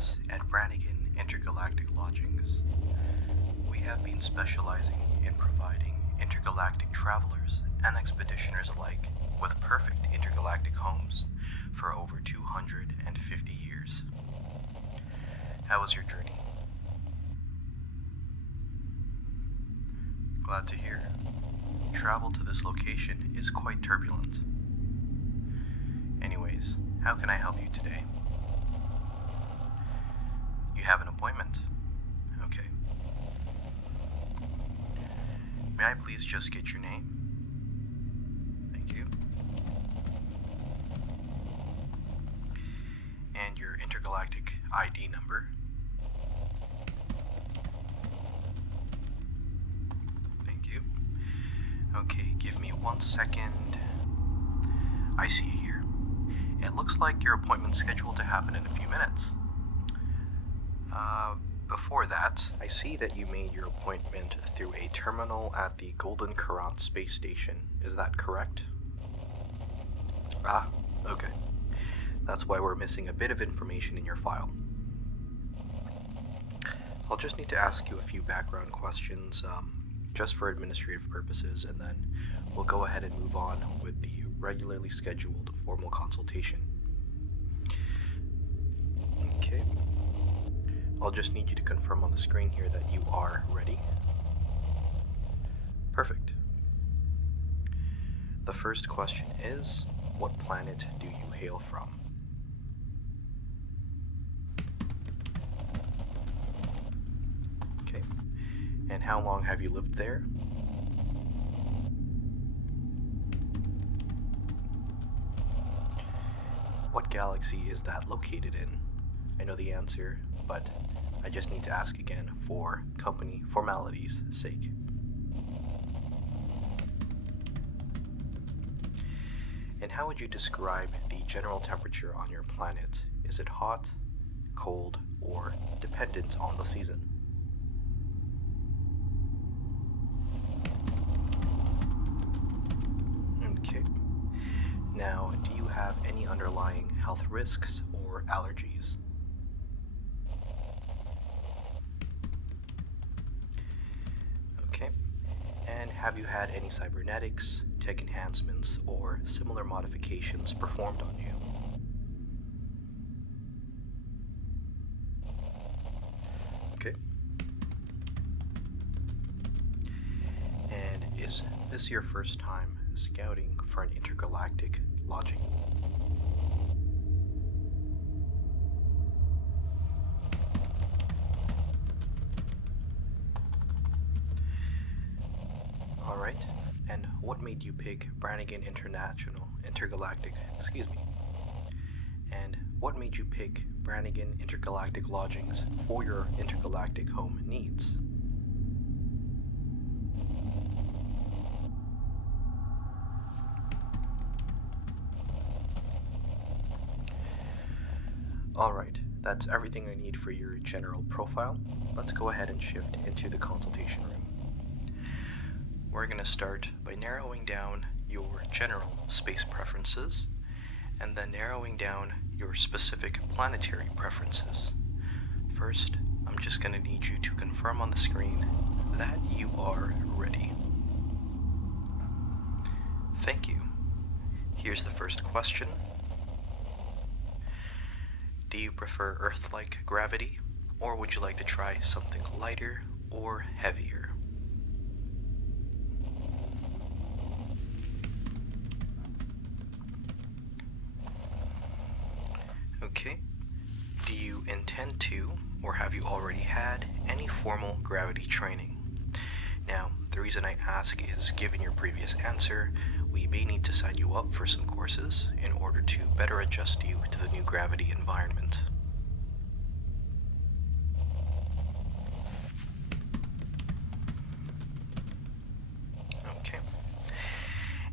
us at Brannigan Intergalactic Lodgings. We have been specializing in providing intergalactic travelers and expeditioners alike with perfect intergalactic homes for over 250 years. How was your journey? Glad to hear. Travel to this location is quite turbulent. Anyways, how can I help you today? You have an appointment? Okay. May I please just get your name? Thank you. And your intergalactic ID number. Thank you. Okay, give me 1 second. I see you here. It looks like your appointment's scheduled to happen in a few minutes. Before that, I see that you made your appointment through a terminal at the Golden Current space station. Is that correct? Ah, okay. That's why we're missing a bit of information in your file. I'll just need to ask you a few background questions, just for administrative purposes, and then we'll go ahead and move on with the regularly scheduled formal consultation. Okay. I'll just need you to confirm on the screen here that you are ready. Perfect. The first question is, what planet do you hail from? Okay. And how long have you lived there? What galaxy is that located in? I know the answer, but I just need to ask again for company formalities' sake. And how would you describe the general temperature on your planet? Is it hot, cold, or dependent on the season? Okay. Now, do you have any underlying health risks or allergies? Okay. And have you had any cybernetics, tech enhancements, or similar modifications performed on you? Okay. And is this your first time scouting for an intergalactic lodging? Alright, and what made you pick Brannigan Intergalactic, and what made you pick Brannigan Intergalactic Lodgings for your intergalactic home needs? Alright, that's everything I need for your general profile. Let's go ahead and shift into the consultation room. We're going to start by narrowing down your general space preferences, and then narrowing down your specific planetary preferences. First, I'm just going to need you to confirm on the screen that you are ready. Thank you. Here's the first question. Do you prefer Earth-like gravity, or would you like to try something lighter or heavier? Okay. Do you intend to, or have you already had, any formal gravity training? Now, the reason I ask is, given your previous answer, we may need to sign you up for some courses in order to better adjust you to the new gravity environment. Okay.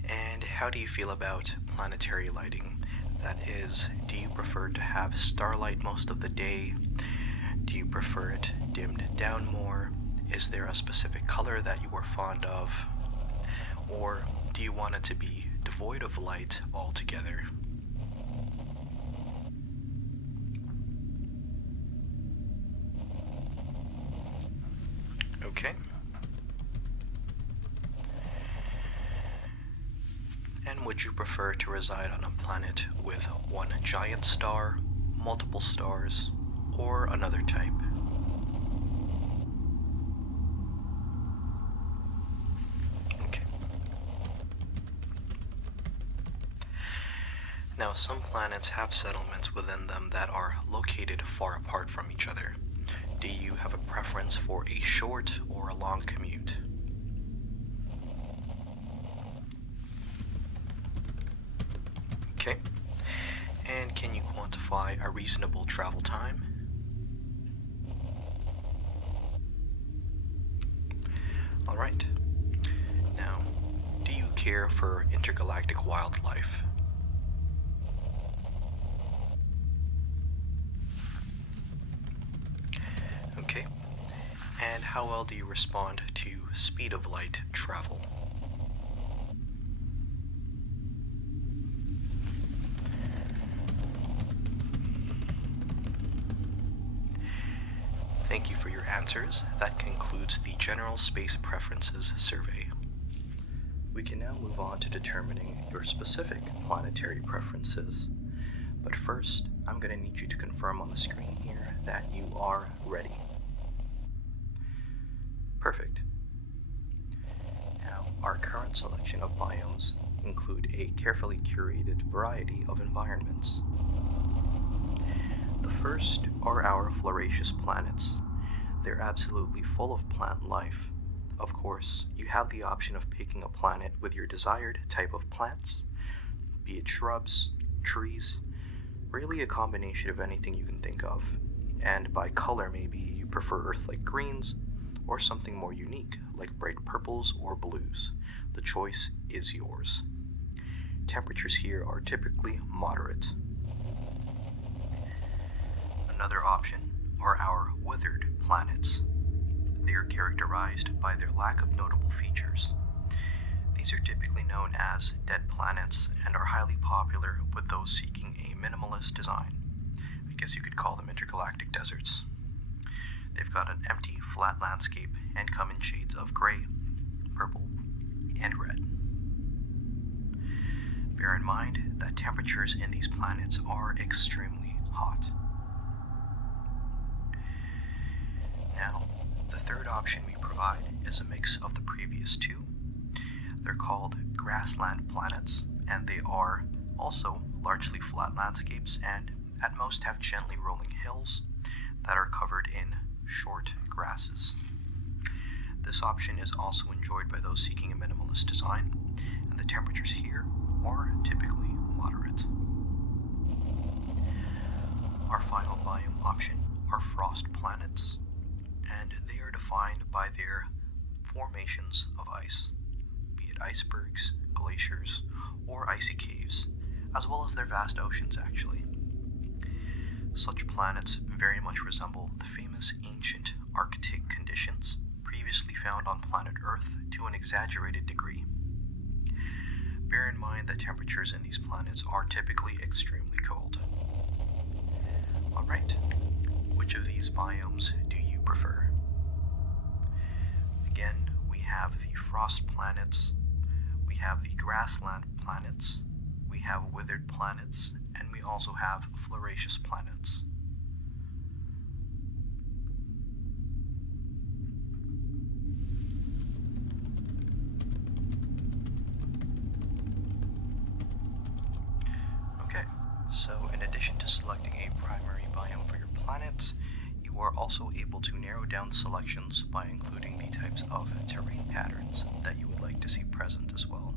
And how do you feel about planetary lighting? That is, do you prefer to have starlight most of the day? Do you prefer it dimmed down more? Is there a specific color that you are fond of? Or do you want it to be devoid of light altogether? Would you prefer to reside on a planet with one giant star, multiple stars, or another type? Okay. Now, some planets have settlements within them that are located far apart from each other. Do you have a preference for a short or a long commute? Okay. And can you quantify a reasonable travel time? Alright. Now, do you care for intergalactic wildlife? Okay. And how well do you respond to speed of light travel? Thank you for your answers. That concludes the General Space Preferences Survey. We can now move on to determining your specific planetary preferences. But first, I'm going to need you to confirm on the screen here that you are ready. Perfect. Now, our current selection of biomes include a carefully curated variety of environments. The first are our floraceous planets. They're absolutely full of plant life. Of course, you have the option of picking a planet with your desired type of plants, be it shrubs, trees, really a combination of anything you can think of. And by color, maybe you prefer Earth-like greens, or something more unique, like bright purples or blues. The choice is yours. Temperatures here are typically moderate. Another option are our withered planets. They are characterized by their lack of notable features. These are typically known as dead planets and are highly popular with those seeking a minimalist design. I guess you could call them intergalactic deserts. They've got an empty, flat landscape and come in shades of gray, purple, and red. Bear in mind that temperatures in these planets are extremely hot. Now, the third option we provide is a mix of the previous two. They're called grassland planets, and they are also largely flat landscapes and at most have gently rolling hills that are covered in short grasses. This option is also enjoyed by those seeking a minimalist design, and the temperatures here are typically moderate. Our final biome option are frost planets, and they are defined by their formations of ice, be it icebergs, glaciers, or icy caves, as well as their vast oceans actually. Such planets very much resemble the famous ancient Arctic conditions previously found on planet Earth to an exaggerated degree. Bear in mind that temperatures in these planets are typically extremely cold. Alright, which of these biomes do you prefer? Again, we have the frost planets, we have the grassland planets, we have withered planets, and we also have floraceous planets. Okay, so in addition to selecting a primary biome for your planet, you are also able to narrow down selections by including the types of terrain patterns that you would like to see present as well.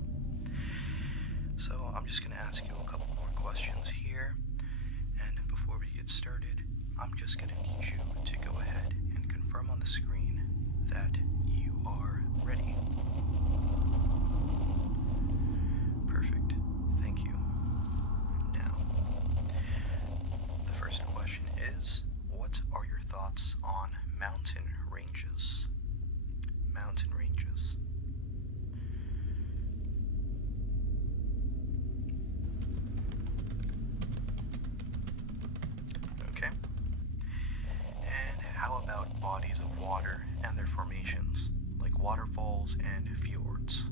So I'm just going to ask you a couple more questions here, and before we get started, I'm just going to need you to go ahead and confirm on the screen that you are ready. Perfect. Thank you. Now, the first question is, what are your thoughts on mountain ranges? Mountain ranges. Okay. And how about bodies of water and their formations, like waterfalls and fjords?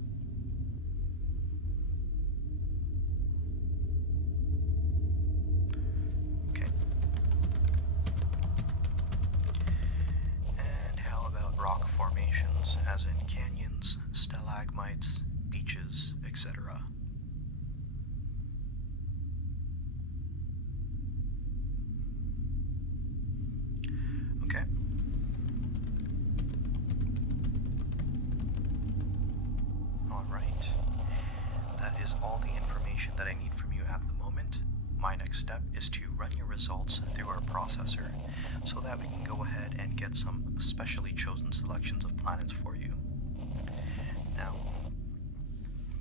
formations, as in canyons, stalagmites, beaches, etc. Okay. Alright. That is all the information that I need from you at the moment. My next step is to run your results through our processor so that we can go ahead and get some specially chosen selections of planets for you. Now,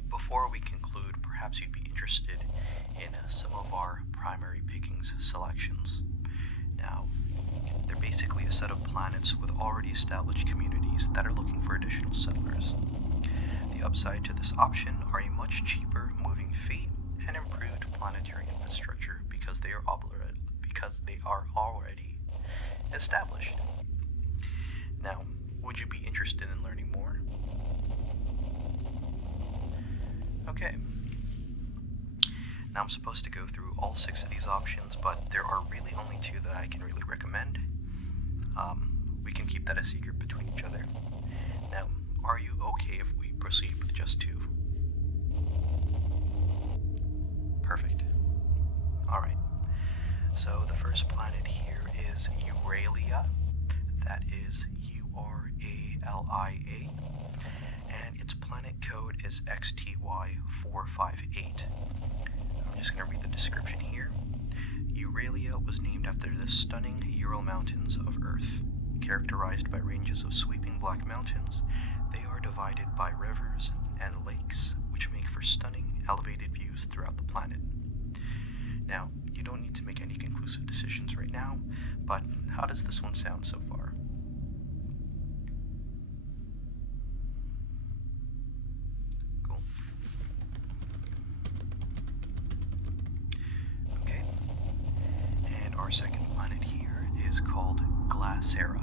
before we conclude, perhaps you'd be interested in some of our primary pickings selections. Now, they're basically a set of planets with already established communities that are looking for additional settlers. The upside to this option are a much cheaper moving fee and improved planetary infrastructure because they are already established. Now, would you be interested in learning more? Okay. Now I'm supposed to go through all 6 of these options, but there are really only 2 that I can really recommend. We can keep that a secret between each other. Now, are you okay if we proceed with just 2? Perfect. Alright. So the first planet here is Euralia. That is Uralia. And its planet code is XTY458. I'm just going to read the description here. Euralia was named after the stunning Ural Mountains of Earth. Characterized by ranges of sweeping black mountains, they are divided by rivers and lakes, which make for stunning, elevated views throughout the planet. Now, you don't need to make any conclusive decisions right now, but how does this one sound so far? Cool. Okay. And our second planet here is called Glacera,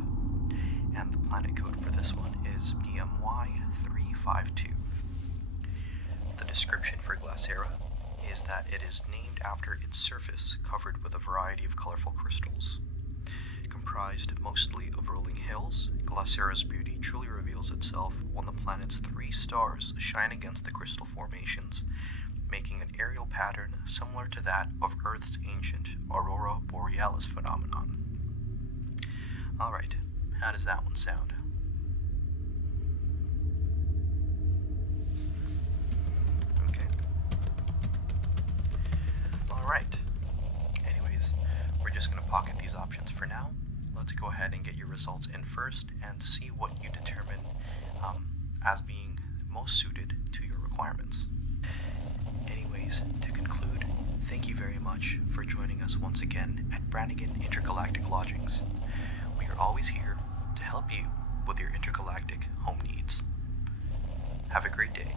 and the planet code for this one is BMY352. The description for Glacera is that it is named after its surface covered with a variety of colorful crystals. Comprised mostly of rolling hills, Glacera's beauty truly reveals itself when the planet's 3 stars shine against the crystal formations, making an aerial pattern similar to that of Earth's ancient aurora borealis phenomenon. Alright, how does that one sound? Okay. Alright. Anyways, we're just going to pocket these options for now. Let's go ahead and get your results in first and see what you determine as being most suited to your requirements. Anyways, to conclude, thank you very much for joining us once again at Brannigan Intergalactic Lodgings. We are always here to help you with your intergalactic home needs. Have a great day.